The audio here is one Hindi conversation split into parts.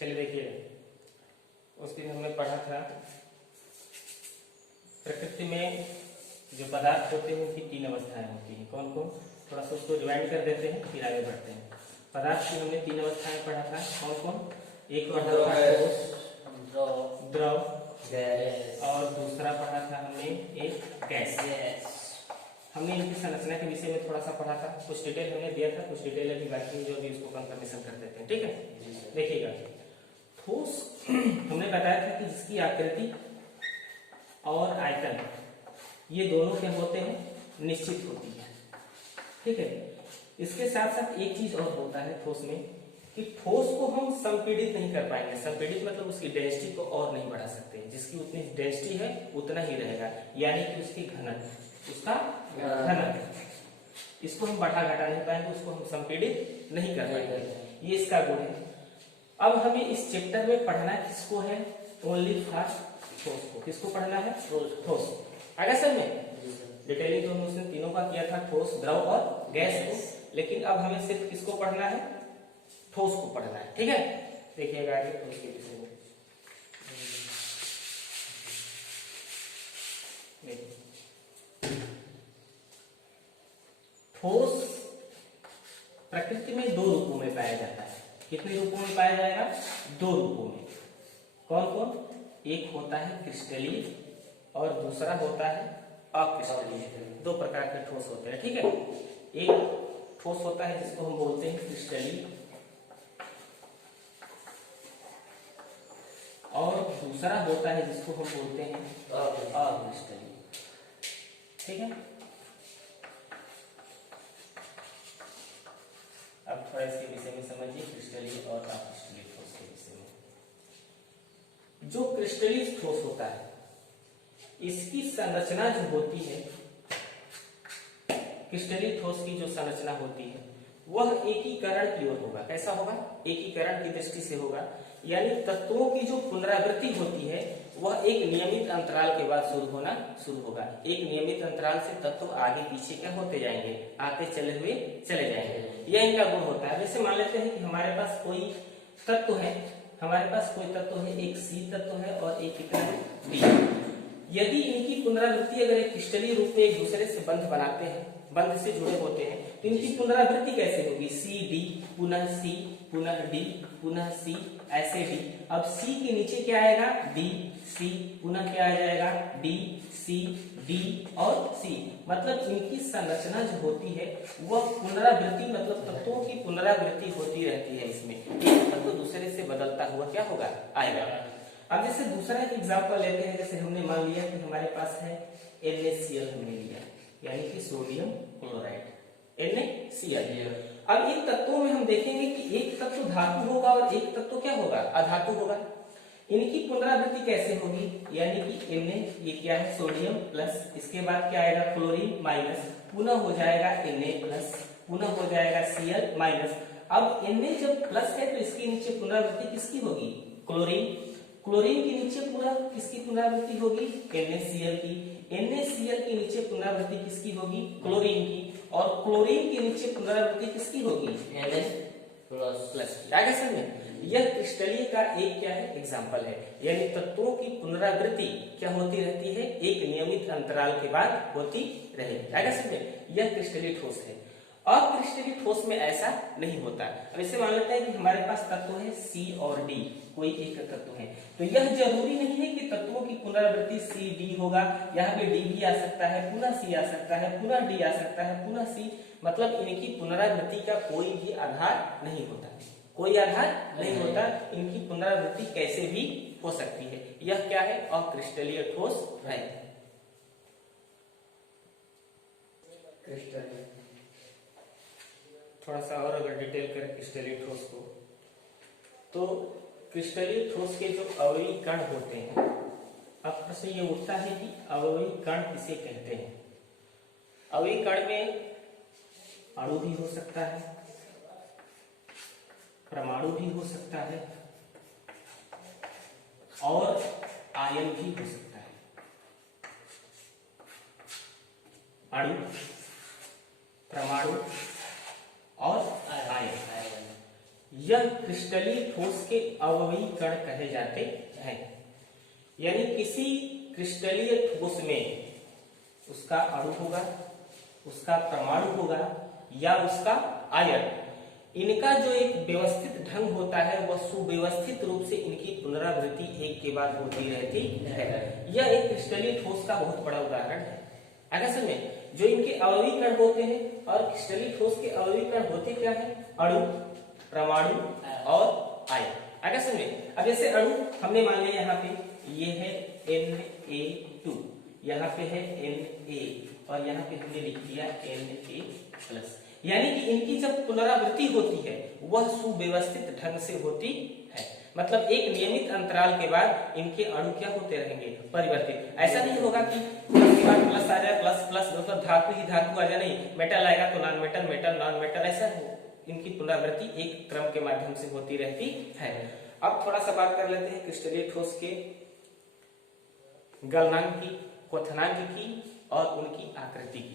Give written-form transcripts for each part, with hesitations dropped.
चलिए देखिए, उस दिन हमने पढ़ा था प्रकृति में जो पदार्थ होते हैं उनकी 3 अवस्थाएं होती हैं। कौन कौन? थोड़ा सा उसको रिवाइंड कर देते हैं फिर आगे बढ़ते हैं। पदार्थ की हमने 3 अवस्थाएं पढ़ा था। कौन कौन? एक पढ़ा था ठोस, द्रव, गैस, और दूसरा पढ़ा था हमने एक गैस। हमने इनकी संरचना के विषय में थोड़ा सा पढ़ा था, कुछ डिटेल हमने दिया था, कुछ डिटेल अभी बाकी जो भी उसको कंफर्मेशन कर देते हैं। ठीक है, देखिएगा, ठोस हमने बताया था कि जिसकी आकृति और आयतन ये दोनों क्या होते हैं? निश्चित होती है। ठीक है, इसके साथ साथ एक चीज और होता है ठोस में कि ठोस को हम संपीड़ित नहीं कर पाएंगे। संपीड़ित मतलब उसकी डेंसिटी को और नहीं बढ़ा सकते, जिसकी उतनी डेंसिटी है उतना ही रहेगा, यानी कि उसकी घनत्व, उसका घनत्व, इसको हम बढ़ा घटा नहीं पाएंगे, उसको हम संपीड़ित नहीं कर पाएंगे। ये इसका गुण है। अब हमें इस चैप्टर में पढ़ना किसको है? ओनली फॉर ठोस को। किसको पढ़ना है? ठोस। आगे सर में डिटेलिंग तो हमने उसने तीनों का किया था, ठोस, द्रव और गैस को, लेकिन अब हमें सिर्फ किसको पढ़ना है? ठोस को पढ़ना है। ठीक है, देखिएगा आगे ठोस के विषय में। ठोस प्रकृति में 2 रूपों में पाया जाता है। कितने रूपों में पाया जाएगा? 2 रूपों में। कौन कौन? एक होता है क्रिस्टलीय और दूसरा होता है अक्रिस्टलीय। 2 प्रकार के ठोस होते हैं। ठीक है, एक ठोस होता है जिसको हम बोलते हैं क्रिस्टलीय, और दूसरा होता है जिसको हम बोलते हैं अक्रिस्टलीय। ठीक है, अब थोड़ा इसके विषय में समझिए, क्रिस्टलीय और अक्रिस्टलीय ठोस के विषय में। जो क्रिस्टलीय ठोस होता है इसकी संरचना जो होती है, क्रिस्टलीय ठोस की जो संरचना होती है वह एकीकरण की ओर होगा। कैसा होगा? एकीकरण की दृष्टि से होगा, यानी तत्वों की जो पुनरावृत्ति होती है वह एक नियमित अंतराल के बाद शुरू होगा। एक नियमित अंतराल से तत्व आगे पीछे क्या होते जाएंगे? आते चले हुए चले जाएंगे। यह इनका गुण होता है। जैसे मान लेते हैं कि हमारे पास कोई तत्व है, एक सी तत्व है और एक कितना है? डी। यदि इनकी पुनरावृत्ति अगर एक क्रिस्टलीय रूप में एक दूसरे से बंध बनाते हैं, बंध से जुड़े होते हैं, तो इनकी पुनरावृत्ति कैसे होगी? सी डी, पुनः सी, पुनः डी, पुनः सी, ऐसे डी। अब सी के नीचे क्या आएगा? डी, सी, पुनः क्या आ जाएगा? डी, सी, डी और सी। मतलब इनकी संरचना जो होती है वह पुनरावृत्ति, मतलब तत्वों की पुनरावृत्ति होती रहती है। इसमें एक तत्व दूसरे से बदलता हुआ क्या होगा? आएगा। अब जैसे दूसरा एक एग्जांपल लेते हैं, जैसे हमने मान लिया कि हमारे पास है NaCl हमने लिया, यानी कि सोडियम क्लोराइड, NaCl। अब इन तत्वों में हम देखेंगे कि एक तत्व धातु होगा और एक तत्व क्या होगा? अधातु होगा। इनकी पुनरावृत्ति कैसे होगी? यानी कि Na, ये क्या है? सोडियम प्लस, इसके बाद क्या आएगा? क्लोरीन माइनस, पुनः हो जाएगा Na प्लस, पुनः हो जाएगा Cl माइनस। अब Na जब प्लस है तो इसके नीचे पुनरावृत्ति किसकी होगी? क्लोरीन। क्लोरीन के नीचे पूरा किसकी पुनरावृत्ति होगी? NaCl की। NaCl के नीचे पुनरावृत्ति किसकी होगी? क्लोरीन की। और क्लोरीन के नीचे पुनरावृत्ति किसकी होगी? Na+। यह क्रिस्टलीय का एक क्या है? एग्जाम्पल है। यानी तत्वों की पुनरावृत्ति क्या होती रहती है? एक नियमित अंतराल के बाद होती रहेगी। यह क्रिस्टलीय ठोस है। अक्रिस्टलीय ठोस में ऐसा नहीं होता। अब इसे मान लेते हैं कि हमारे पास तत्व है C और D, कोई एक तत्व है, तो यह जरूरी नहीं है कि तत्वों की पुनरावृत्ति C D होगा। यहाँ पे D भी आ सकता है, पुनः C आ सकता है, पुनः D आ सकता है, पुनः C। मतलब इनकी पुनरावृत्ति का कोई भी आधार नहीं होता, कोई आधार नहीं होता। इनकी पुनरावृत्ति कैसे भी हो सकती है। यह क्या है? अक्रिस्टलीय ठोस है। थोड़ा सा और अगर डिटेल करें क्रिस्टलीय ठोस को, तो क्रिस्टलीय ठोस के जो अवयवी कण होते हैं, अब प्रश्न ये उठता है कि अवयवी कण किसे कहते हैं? अवयवी कण में अणु भी हो सकता है, परमाणु भी हो सकता है और आयन भी हो सकता है। अणु, परमाणु और आयन, यह क्रिस्टलीय ठोस के अवयवी कण कहे जाते हैं। यानी किसी क्रिस्टलीय ठोस में उसका अणु होगा, उसका परमाणु होगा या उसका आयन, इनका जो एक व्यवस्थित ढंग होता है वह सुव्यवस्थित रूप से इनकी पुनरावृत्ति एक के बाद होती रहती है। यह एक क्रिस्टलीय ठोस का बहुत बड़ा उदाहरण है। आगे समझ में, जो इनके अवयवी कण होते हैं और क्रिस्टलीय ठोस के अवयवी कण होते क्या है? अणु, परमाणु और आयन। आगे समझ में, अब जैसे अणु हमने मान लिया यहाँ पे ये है Na2, यहाँ पे है Na और यहाँ पे हमने लिख दिया Na+। यानी कि इनकी जब पुनरावृत्ति होती है वह सुव्यवस्थित ढंग से होती है। मतलब एक नियमित अंतराल के बाद इनके अणु क्या होते रहेंगे? परिवर्तित। ऐसा नहीं होगा कि प्लस के बाद प्लस आ जाए, प्लस प्लस मतलब धातु ही धातु आ जाए, नहीं, मेटल आएगा तो non metal, metal non metal, ऐसा हो। इनकी पुनरावृत्ति एक क्रम के माध्यम से होती रहती है। अब थोड़ा सा बात कर लेते हैं क्रिस्टलीय ठोस के गलनांक की, क्वथनांक की और उनकी आकृति की।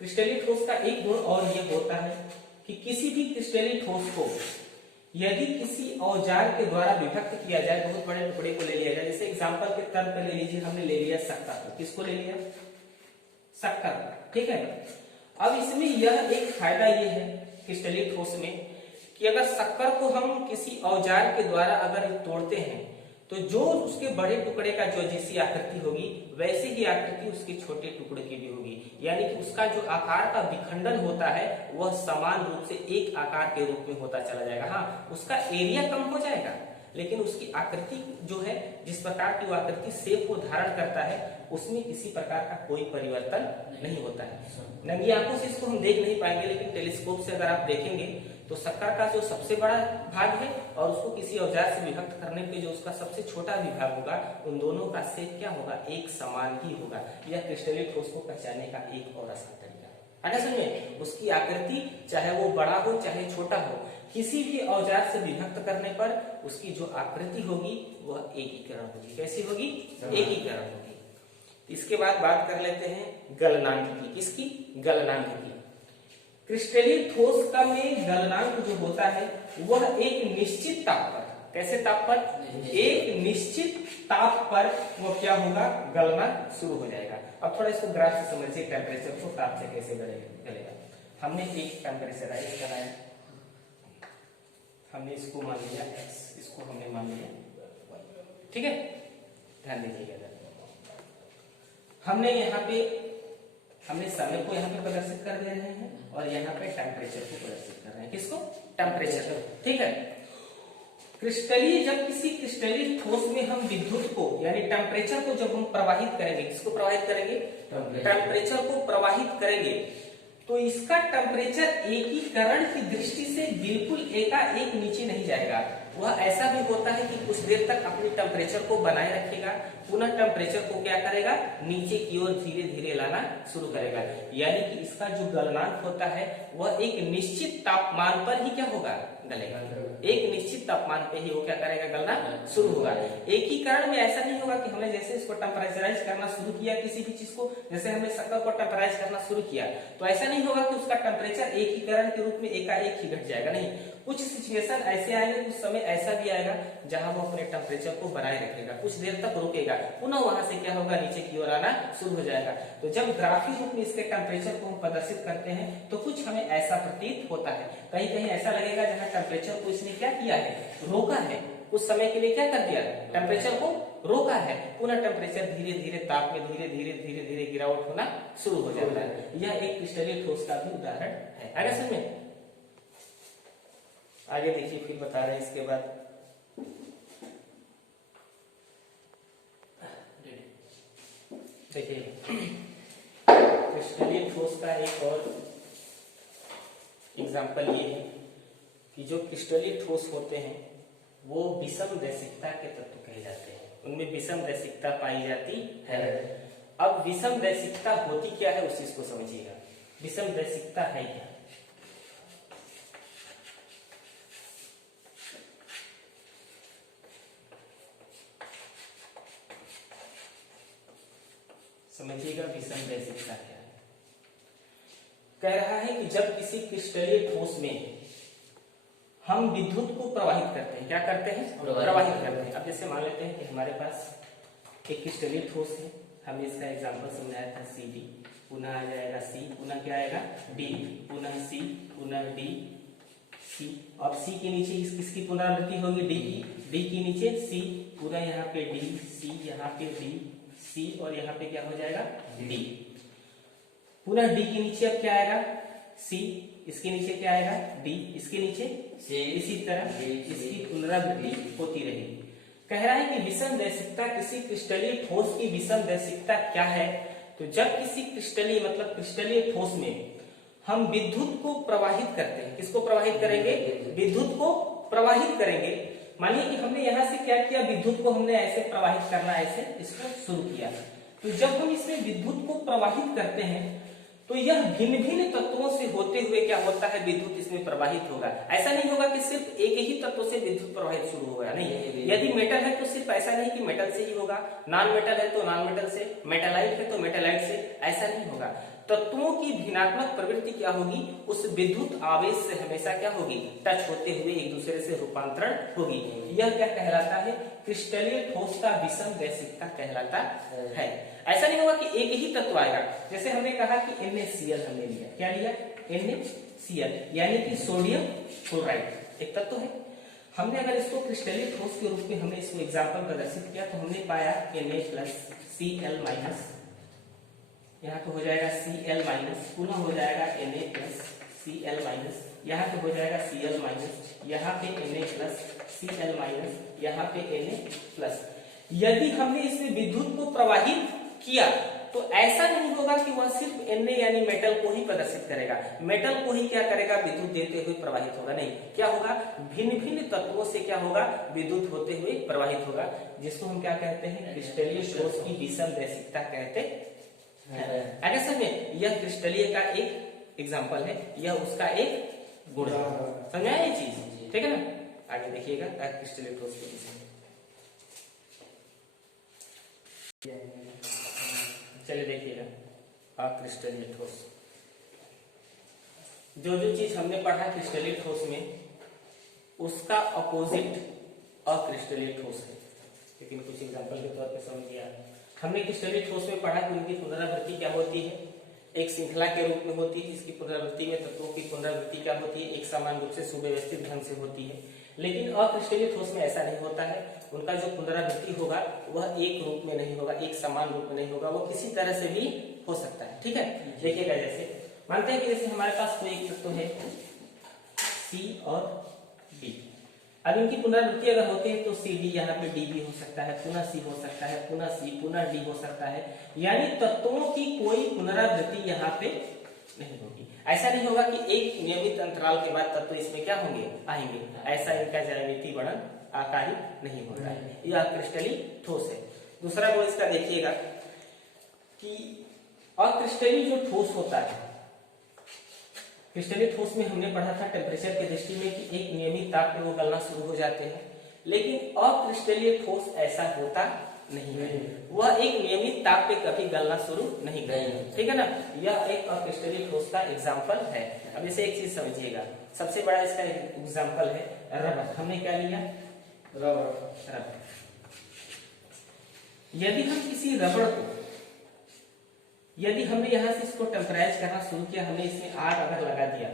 क्रिस्टलीय ठोस का एक गुण और यह होता है कि किसी भी क्रिस्टलीय ठोस को यदि किसी औजार के द्वारा विभक्त किया जाए, बहुत बड़े टुकड़े को ले लिया जाए, जैसे एग्जांपल के तौर पर ले लीजिए, हमने ले लिया शक्कर। किसको ले लिया? शक्कर, ठीक है। अब इसमें यह एक फायदा ये है क्रिस्टलीय ठोस में कि अगर शक्कर को हम किसी औजार के द्वारा अगर तोड़ते हैं तो जो उसके बड़े टुकड़े का जो जैसी आकृति होगी वैसे ही आकृति उसके छोटे टुकड़े की भी होगी। यानी कि उसका जो आकार का विखंडन होता है वह समान रूप से एक आकार के रूप में होता चला जाएगा। हाँ, उसका एरिया कम हो जाएगा लेकिन उसकी आकृति जो है, जिस प्रकार की वो आकृति शेप को धारण करता है उसमें किसी प्रकार का कोई परिवर्तन नहीं होता है। नंगी आंखों से इसको हम देख नहीं पाएंगे लेकिन टेलीस्कोप से अगर आप देखेंगे तो शक्कर का जो सबसे बड़ा भाग है और उसको किसी औजार से विभक्त करने पे जो उसका सबसे छोटा विभाग होगा, उन दोनों का शेप क्या होगा? एक समान ही होगा। यह क्रिस्टलीय ठोस को पहचानने का एक और आसान तरीका है। आगे समझिए, उसकी आकृति चाहे वो बड़ा हो चाहे छोटा हो, किसी भी औजार से विभक्त करने पर उसकी जो आकृति होगी वह एकीकरण होगी। कैसी होगी? एकीकरण होगी। इसके बाद बात कर लेते हैं गलनांक की। किसकी? गलनांक की। क्रिस्टलीय ठोस का में गलनांक जो होता है वह एक निश्चित ताप पर, कैसे ताप पर? एक निश्चित ताप पर वो क्या होगा? गलना शुरू हो जाएगा। अब थोड़ा इसको ग्राफ से समझिए, टेम्परेचर को ताप से कैसे गलेगा। हमने एक टेम्परेचराइज कराया, हमने इसको मान लिया x, इसको हमने मान लिया y, ठीक है। ध्यान दीजिएगा, हमने यहाँ पे समय को यहाँ पे प्रदर्शित कर दे रहे हैं और यहाँ पे टेम्परेचर को प्रदर्शित कर रहे हैं। किसको? टेम्परेचर, ठीक है। जब किसी क्रिस्टलीय ठोस में हम विद्युत को यानी टेम्परेचर को जब हम प्रवाहित करेंगे, किसको प्रवाहित करेंगे? टेम्परेचर को प्रवाहित करेंगे तो इसका टेम्परेचर एकीकरण की दृष्टि से बिल्कुल एकाएक नीचे नहीं जाएगा। वह ऐसा भी होता है कि कुछ देर तक अपनी टेम्परेचर को बनाए रखेगा, पुनः टेम्परेचर को क्या करेगा? नीचे की ओर धीरे धीरे लाना शुरू करेगा। यानी कि इसका जो गलनांक होता है वह एक निश्चित तापमान पर ही क्या होगा? गलेगा। एक निश्चित तापमान पे ही वो क्या करेगा? गलना शुरू होगा। एकीकरण में ऐसा नहीं होगा कि हमने जैसे इसको टेम्परेचराइज करना शुरू किया, किसी भी चीज को, जैसे हमने शक्कर को टेम्पराइज करना शुरू किया तो ऐसा नहीं होगा कि उसका टेम्परेचर एकीकरण के रूप में एकाएक ही घट जाएगा। नहीं, कुछ सिचुएशन ऐसे आएंगे, कुछ समय ऐसा भी आएगा जहां वो अपने टेम्परेचर को बनाए रखेगा, कुछ देर तक रुकेगा, पुनः वहां से क्या होगा? नीचे की ओर आना शुरू हो जाएगा। तो जब ग्राफी रूप में इसके टेम्परेचर को हम प्रदर्शित करते हैं तो कुछ हमें ऐसा प्रतीत होता है। कहीं कहीं ऐसा लगेगा जहां टेम्परेचर को इसने क्या किया है? रोका है, कुछ समय के लिए क्या कर दिया? टेम्परेचर को रोका है, पुनः टेम्परेचर धीरे धीरे ताप में धीरे धीरे गिरावट होना शुरू हो जाता है। यह एक क्रिस्टलीय ठोस का भी उदाहरण है। आगे समझ में, आगे देखिए, फिर बता रहे हैं इसके बाद। देखिए क्रिस्टलीय ठोस का एक और एग्जाम्पल ये है कि जो क्रिस्टलीय ठोस होते हैं वो विषम दैशिकता के तत्व कहे जाते हैं, उनमें विषम दैशिकता पाई जाती है। अब विषम दैशिकता होती क्या है उस चीज को समझिएगा। विषम दैशिकता है क्या? समझिएगा विषम दैशिकता क्या है। कह रहा है कि जब किसी क्रिस्टलीय ठोस में हम विद्युत को प्रवाहित करते हैं। क्या करते हैं? प्रवाहित करते हैं। अब जैसे मान लेते हैं कि हमारे पास एक क्रिस्टलीय ठोस है, हमने इसका एग्जांपल समझाया था CD, पुनः आ जाएगा C, पुनः क्या आएगा D, पुनः C, पुनः D, C। अब C के नीचे किसकी पुनरावृत्ति होगी? D की। D के नीचे C, पुनः यहाँ पे D, C, यहाँ पे D, C और यहाँ पे क्या हो जाएगा D। पुनः D के नीचे अब क्या आएगा? C, इसके नीचे क्या आएगा? D, इसके नीचे C। इसी तरह इसकी पुनरावृत्ति होती रहेगी। कह रहा है कि विषम दैशिकता किसी क्रिस्टलीय ठोस की विषम दैशिकता क्या है? तो जब किसी क्रिस्टलीय मतलब क्रिस्टलीय ठोस में हम विद्युत को प्रवाहित करते हैं। किसको प्रवाहित करेंगे? विद्युत को प्रवाहित करेंगे। मानिए कि हमने यहाँ से क्या किया, विद्युत को हमने ऐसे प्रवाहित करना, ऐसे इसको शुरू किया। तो जब हम इसमें विद्युत को प्रवाहित करते हैं तो यह भिन्न भिन्न तत्वों से होते हुए क्या होता है, विद्युत इसमें प्रवाहित होगा। ऐसा नहीं होगा कि सिर्फ एक ही तत्व से विद्युत प्रवाहित शुरू होगा, नहीं। यदि मेटल है तो सिर्फ ऐसा नहीं कि मेटल से ही होगा, नॉन मेटल है तो नॉन मेटल से, मेटालाइट है तो मेटालाइट से, ऐसा नहीं होगा। तत्वों की भिन्नात्मक प्रवृत्ति क्या होगी, उस विद्युत आवेश से हमेशा क्या होगी, टच होते हुए एक दूसरे से रूपांतरण होगी। यह क्या कहलाता है? क्रिस्टलीय ठोस का विषम दैशिकता कहलाता है। ऐसा नहीं होगा कि एक ही तत्व आएगा। जैसे हमने कहा कि NaCl हमने लिया, क्या लिया? NaCl, यानी कि सोडियम क्लोराइड एक तत्व है। हमने अगर इसको क्रिस्टलीय ठोस के रूप में हमने इसको एग्जाम्पल प्रदर्शित किया तो हमने पाया Na+Cl-, यहाँ तो हो जाएगा Cl-, पुनः हो जाएगा Na+Cl-, यहाँ पे हो जाएगा Cl-, यहाँ पे Na+Cl-, यहाँ पे Na+। यदि हमने इसमें विद्युत को प्रवाहित किया तो ऐसा नहीं होगा कि वह सिर्फ Na यानी मेटल को ही प्रदर्शित करेगा, मेटल को ही क्या करेगा, विद्युत देते हुए प्रवाहित होगा। नहीं, क्या होगा, भिन्न भिन्न तत्वों से क्या होगा, विद्युत होते हुए प्रवाहित होगा, जिसको हम क्या कहते हैं, क्रिस्टलीय ठोस की विषम दैशिकता कहते हैं। आगे समझे, यह क्रिस्टलीय का एक एग्जाम्पल है, यह उसका एक गुण है। समझा ये चीज? ठीक है ना। आगे देखिएगा क्रिस्टलीय ठोस के विषय में। चलिए देखिएगा अक्रिस्टलीय ठोस। जो जो चीज हमने पढ़ा क्रिस्टलीय ठोस में, उसका अपोजिट अक्रिस्टलीय ठोस है। लेकिन कुछ एग्जांपल के तौर पे समझ लिया। हमने क्रिस्टलीय ठोस में पढ़ा कि उनकी पुनरावृत्ति क्या होती है, एक श्रृंखला के रूप में होती है, जिसकी पुनरावृत्ति में तत्वों की पुनरावृत्ति क्या होती है, एक समान रूप से सुव्यवस्थित ढंग से होती है। लेकिन अक्रिस्टलीय ठोस में ऐसा नहीं होता है। उनका जो पुनरावृत्ति होगा वह एक रूप में नहीं होगा, एक समान रूप में नहीं होगा, वो किसी तरह से भी हो सकता है। ठीक है, देखिएगा जैसे मानते हैं कि जैसे हमारे पास कोई एक तत्व है C और D। अब इनकी पुनरावृत्ति अगर होती है तो CD यहाँ पे D भी हो सकता है, पुनः C हो सकता है, पुनः C, पुनः D हो सकता है। यानी तत्वों की कोई पुनरावृत्ति यहाँ पे नहीं होगी। ऐसा नहीं होगा कि एक नियमित अंतराल के बाद तत्व इसमें क्या होंगे, आएंगे। ऐसा इनका ज्यामितीय वर्णन आकारी नहीं होता है। यह क्रिस्टलीय ठोस है। दूसरा गुण इसका देखिएगा कि अक्रिस्टलीय जो ठोस होता है, क्रिस्टलीय ठोस में हमने पढ़ा था टेम्परेचर की दृष्टि में कि एक नियमित ताप पे वो गलना शुरू हो जाते हैं। लेकिन अक्रिस्टलीय ठोस ऐसा होता नहीं है, वह एक नियमित ताप पे कभी गलना शुरू नहीं करेंगे। ठीक है ना। यह एक अक्रिस्टलीय ठोस का एग्जाम्पल है। अब इसे एक चीज समझिएगा, सबसे बड़ा इसका एग्जाम्पल है रबर। हमने क्या लिया, रबर। यदि हम किसी रबड़ को, यदि हमने यहां से इसको टेम्पराइज करना शुरू किया, हमने इसमें आग अगर लगा दिया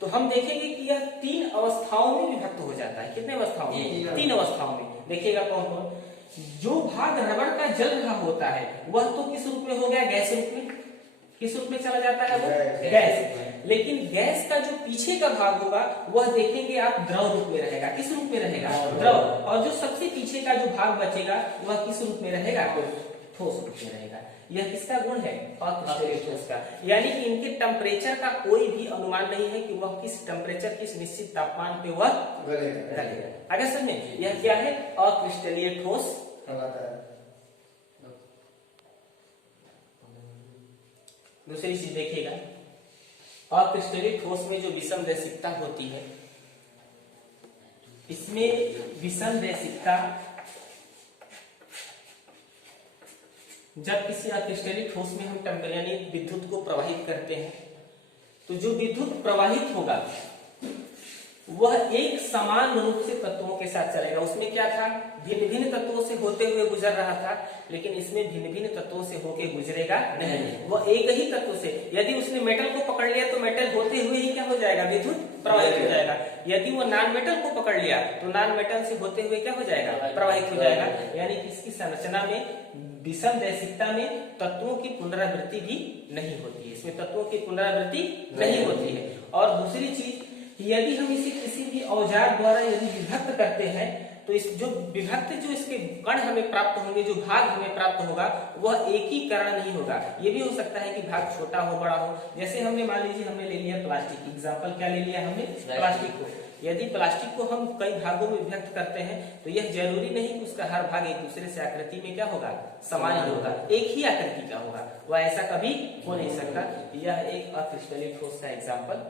तो हम देखेंगे कि यह 3 अवस्थाओं में विभक्त हो जाता है। कितने अवस्थाओं में? 3 अवस्थाओं में। देखिएगा कौन कौन। जो भाग रबड़ का जल रहा होता है वह तो किस रूप में हो गया, गैस रूप में। किस रूप में चला जाता है वो, गैस। लेकिन गैस का जो पीछे का भाग होगा वह देखेंगे आप द्रव रूप में रहेगा। किस रूप में रहेगा, द्रव। और जो सबसे पीछे का जो भाग बचेगा वह किस रूप में रहेगा, ठोस रूप में रहेगा। यह किसका गुण है, अक्रिस्टलीय ठोस का। यानी कि इनके टेम्परेचर का कोई भी अनुमान नहीं है कि वह किस टेम्परेचर, किस निश्चित तापमान पे वह गलेगा। आगे समझे, यह क्या है, अक्रिस्टलीय ठोस कहलाता है। दूसरी चीज देखिएगा, अक्रिस्टलीय ठोस में जो विषम दैशिकता होती है, इसमें विषम दैशिकता जब किसी अक्रिस्टलीय ठोस में हम यानी विद्युत को प्रवाहित करते हैं तो जो विद्युत प्रवाहित होगा वह एक समान रूप से तत्वों के साथ चलेगा। उसमें क्या था, भिन्न भिन्न तत्वों से होते हुए गुजर रहा था, लेकिन इसमें भिन्न भिन्न तत्वों से होके गुजरेगा नहीं। वह एक ही तत्व से, यदि उसने मेटल को पकड़ लिया तो मेटल होते हुए ही क्या हो जाएगा, विद्युत प्रवाहित हो जाएगा। यदि वो नॉन मेटल को पकड़ लिया तो नॉन मेटल से होते हुए क्या हो जाएगा, प्रवाहित हो जाएगा। यानी कि इसकी संरचना में विषम दैशिकता में तत्वों की पुनरावृत्ति भी नहीं होती है, इसमें तत्वों की पुनरावृत्ति नहीं होती है। और दूसरी चीज, यदि हम इसे किसी भी औजार द्वारा यदि विभक्त करते हैं तो इस जो विभक्त जो इसके कण हमें प्राप्त होंगे, जो भाग हमें प्राप्त होगा, वह एकीकरण नहीं होगा। ये भी हो सकता है कि भाग छोटा हो बड़ा हो। जैसे हमने मान लीजिए हमने ले लिया प्लास्टिक, एग्जाम्पल क्या ले लिया हमने, प्लास्टिक को। यदि प्लास्टिक को हम कई भागों में विभक्त करते हैं तो यह जरूरी नहीं कि उसका हर भाग एक दूसरे से आकृति में क्या होगा, समान ही होगा, एक ही आकृति का होगा। वह ऐसा कभी हो नहीं सकता। यह एक अक्रिस्टलीय ठोस का एग्जाम्पल